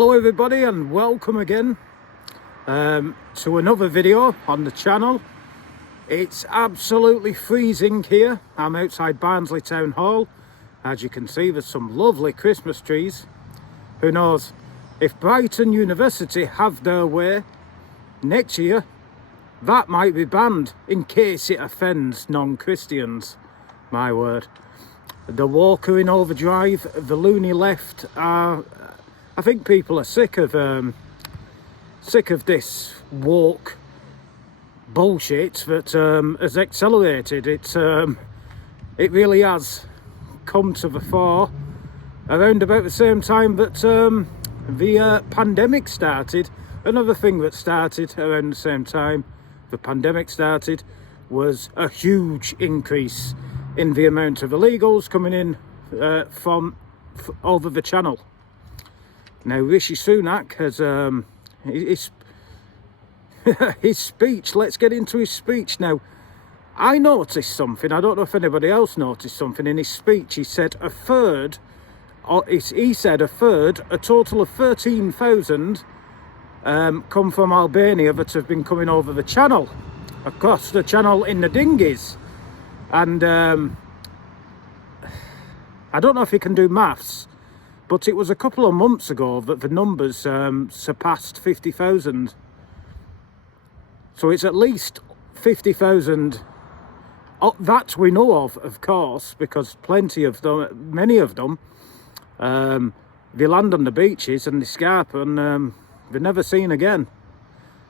Hello everybody and welcome again to another video on the channel. It's absolutely freezing here. I'm outside Barnsley Town Hall. As you can see, there's some lovely Christmas trees. Who knows, if Brighton University have their way next year, that might be banned in case it offends non-Christians. My word. The Walker in overdrive, the loony left are... I think people are sick of this woke bullshit that has accelerated. It really has come to the fore around about the same time that the pandemic started. Another thing that started around the same time the pandemic started was a huge increase in the amount of illegals coming in from over the channel. Now Rishi Sunak has his speech. Let's get into his speech now. I noticed something. I don't know if anybody else noticed something in his speech. He said a third, a total of 13,000 come from Albania that have been coming over the channel, across the channel in the dinghies. And I don't know if he can do maths, but it was a couple of months ago that the numbers surpassed 50,000. So it's at least 50,000 that we know of course, because plenty of them, many of them, they land on the beaches and they scarp and they're never seen again.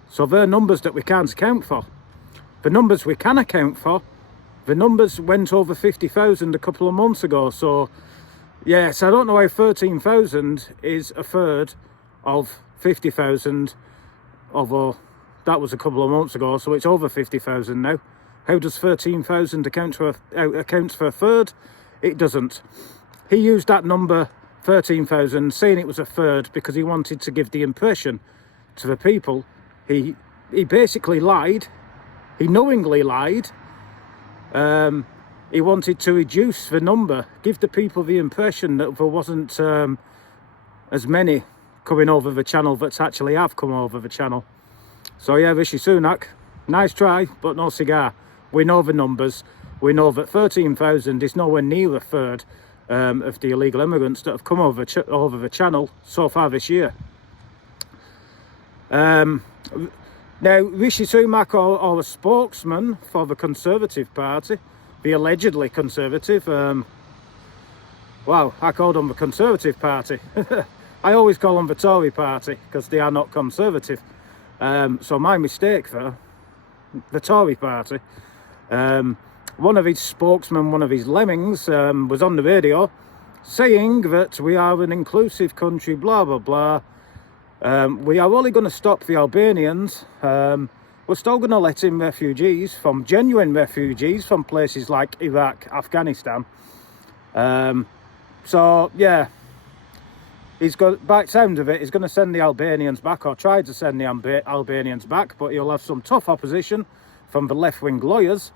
So they're numbers that we can't account for. The numbers we can account for, the numbers went over 50,000 a couple of months ago. So yes, I don't know how 13,000 is a third of 50,000, although that was a couple of months ago, so it's over 50,000 now. How does 13,000 accounts for a third? It doesn't. He used that number, 13,000, saying it was a third because he wanted to give the impression to the people. He basically lied. He knowingly lied. He wanted to reduce the number, give the people the impression that there wasn't as many coming over the channel that actually have come over the channel. So yeah, Rishi Sunak, nice try, but no cigar. We know the numbers. We know that 13,000 is nowhere near a third of the illegal immigrants that have come over the channel so far this year. Now, Rishi Sunak, or a spokesman for the Conservative Party, the allegedly Conservative, well, I call them the Conservative Party. I always call them the Tory Party because they are not Conservative. So my mistake there, the Tory Party. One of his spokesmen, one of his lemmings, was on the radio saying that we are an inclusive country, blah, blah, blah. We are only going to stop the Albanians. We're still going to let in refugees, from genuine refugees from places like Iraq, Afghanistan. So, yeah, he's got, by the sound of it, he's going to send the Albanians back, or try to send the Albanians back, but he'll have some tough opposition from the left-wing lawyers,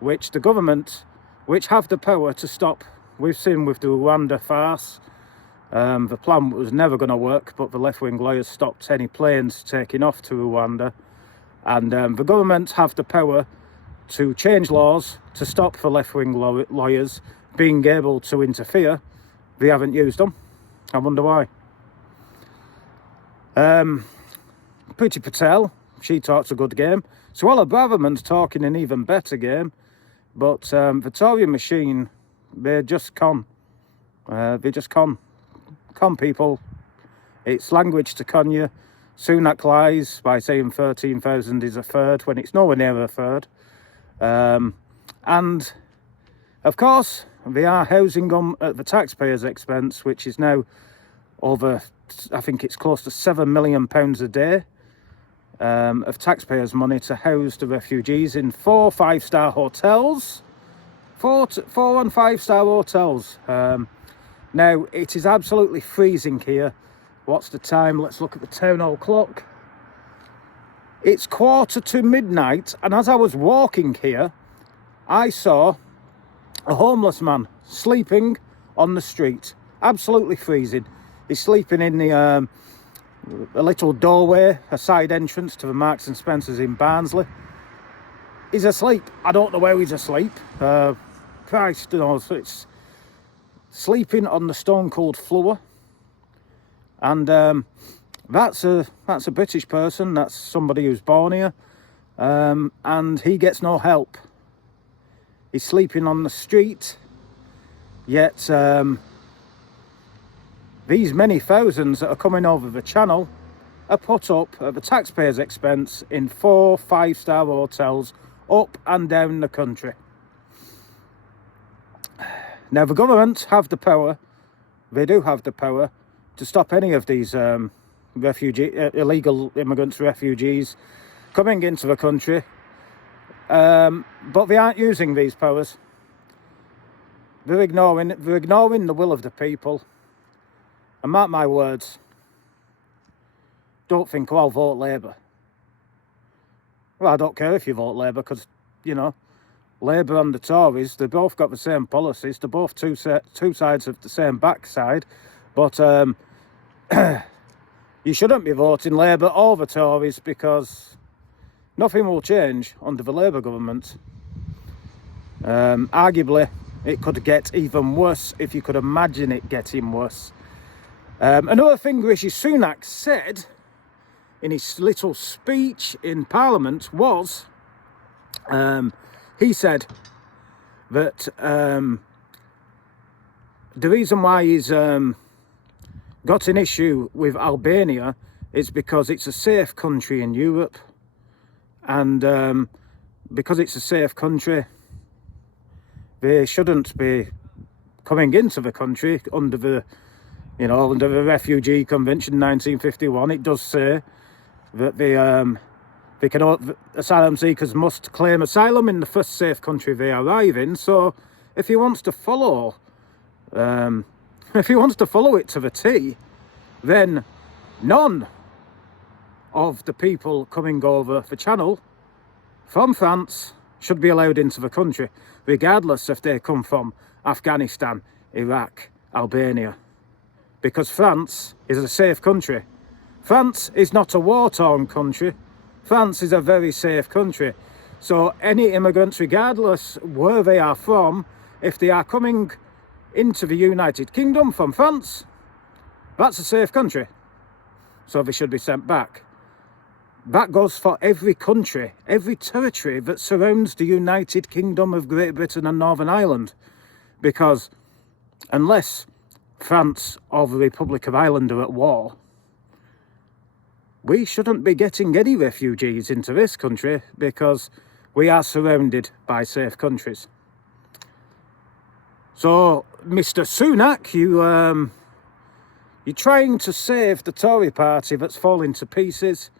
which the government, which have the power to stop. We've seen with the Rwanda farce. The plan was never going to work, but the left-wing lawyers stopped any planes taking off to Rwanda. And the government have the power to change laws to stop the left-wing lawyers being able to interfere. They haven't used them. I wonder why. Patel, she talks a good game. Suella Braverman's talking an even better game. But the Tory machine, they just con. They just con people. It's language to con you. Sunak lies by saying 13,000 is a third when it's nowhere near a third. And of course, they are housing them at the taxpayers' expense, which is now over, I think it's close to £7 million a day of taxpayers' money to house the refugees in 4 5-star hotels. 4 and 5-star hotels. Now, it is absolutely freezing here. What's the time? Let's look at the town hall clock. It's 1:45 midnight, and as I was walking here, I saw a homeless man sleeping on the street. Absolutely freezing. He's sleeping in the a little doorway, a side entrance to the Marks and Spencers in Barnsley. He's asleep. I don't know where he's asleep. Christ knows. It's sleeping on the stone cold floor. And that's a British person. That's somebody who's born here. And he gets no help. He's sleeping on the street. Yet these many thousands that are coming over the channel are put up at the taxpayers' expense in 4 5-star hotels up and down the country. Now, the government have the power, they do have the power, to stop any of these illegal immigrants, refugees, coming into the country, but they aren't using these powers. They're ignoring the will of the people. And mark my words, don't think, oh, I'll vote Labour. Well, I don't care if you vote Labour, because, you know, Labour and the Tories, they both got the same policies. They're both two sides of the same backside. But you shouldn't be voting Labour or the Tories, because nothing will change under the Labour government. Arguably, it could get even worse if you could imagine it getting worse. Another thing Rishi Sunak said in his little speech in Parliament was, he said that the reason why he's got an issue with Albania is because it's a safe country in Europe, and because it's a safe country, they shouldn't be coming into the country under the Refugee Convention 1951. It does say that asylum seekers must claim asylum in the first safe country they arrive in. So if he wants to follow it to the T, then none of the people coming over the channel from France should be allowed into the country, regardless if they come from Afghanistan, Iraq, Albania. Because France is a safe country. France is not a war-torn country. France is a very safe country. So any immigrants, regardless where they are from, if they are coming into the United Kingdom from France, that's a safe country. So they should be sent back. That goes for every country, every territory that surrounds the United Kingdom of Great Britain and Northern Ireland. Because unless France or the Republic of Ireland are at war, we shouldn't be getting any refugees into this country, because we are surrounded by safe countries. So, Mr. Sunak, you're trying to save the Tory party that's falling to pieces,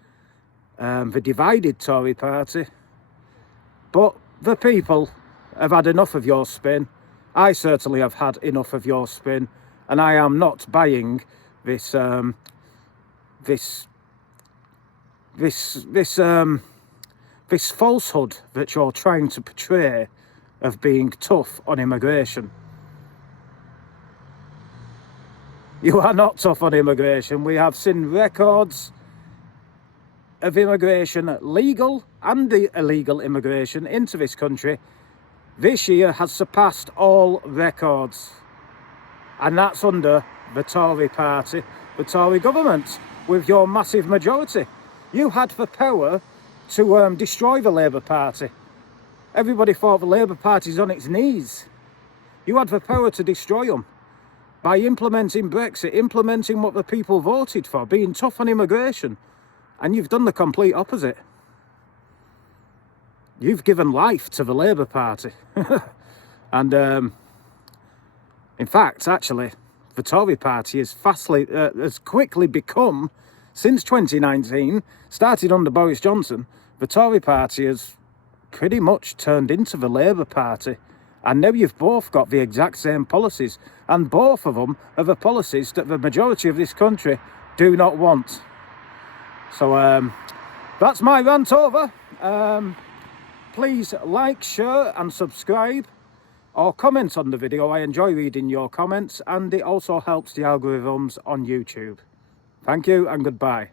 the divided Tory party, but the people have had enough of your spin. I certainly have had enough of your spin, and I am not buying this falsehood that you're trying to portray of being tough on immigration. You are not tough on immigration. We have seen records of immigration, legal and illegal immigration, into this country. This year has surpassed all records. And that's under the Tory party, the Tory government, with your massive majority. You had the power to destroy the Labour Party. Everybody thought the Labour Party's on its knees. You had the power to destroy them by implementing Brexit, implementing what the people voted for, being tough on immigration. And you've done the complete opposite. You've given life to the Labour Party. And in fact, actually, the Tory party has quickly become, since 2019, started under Boris Johnson, the Tory party has pretty much turned into the Labour Party. And now you've both got the exact same policies, and both of them are the policies that the majority of this country do not want. So that's my rant over. Please like, share and subscribe, or comment on the video. I enjoy reading your comments, and it also helps the algorithms on YouTube. Thank you and goodbye.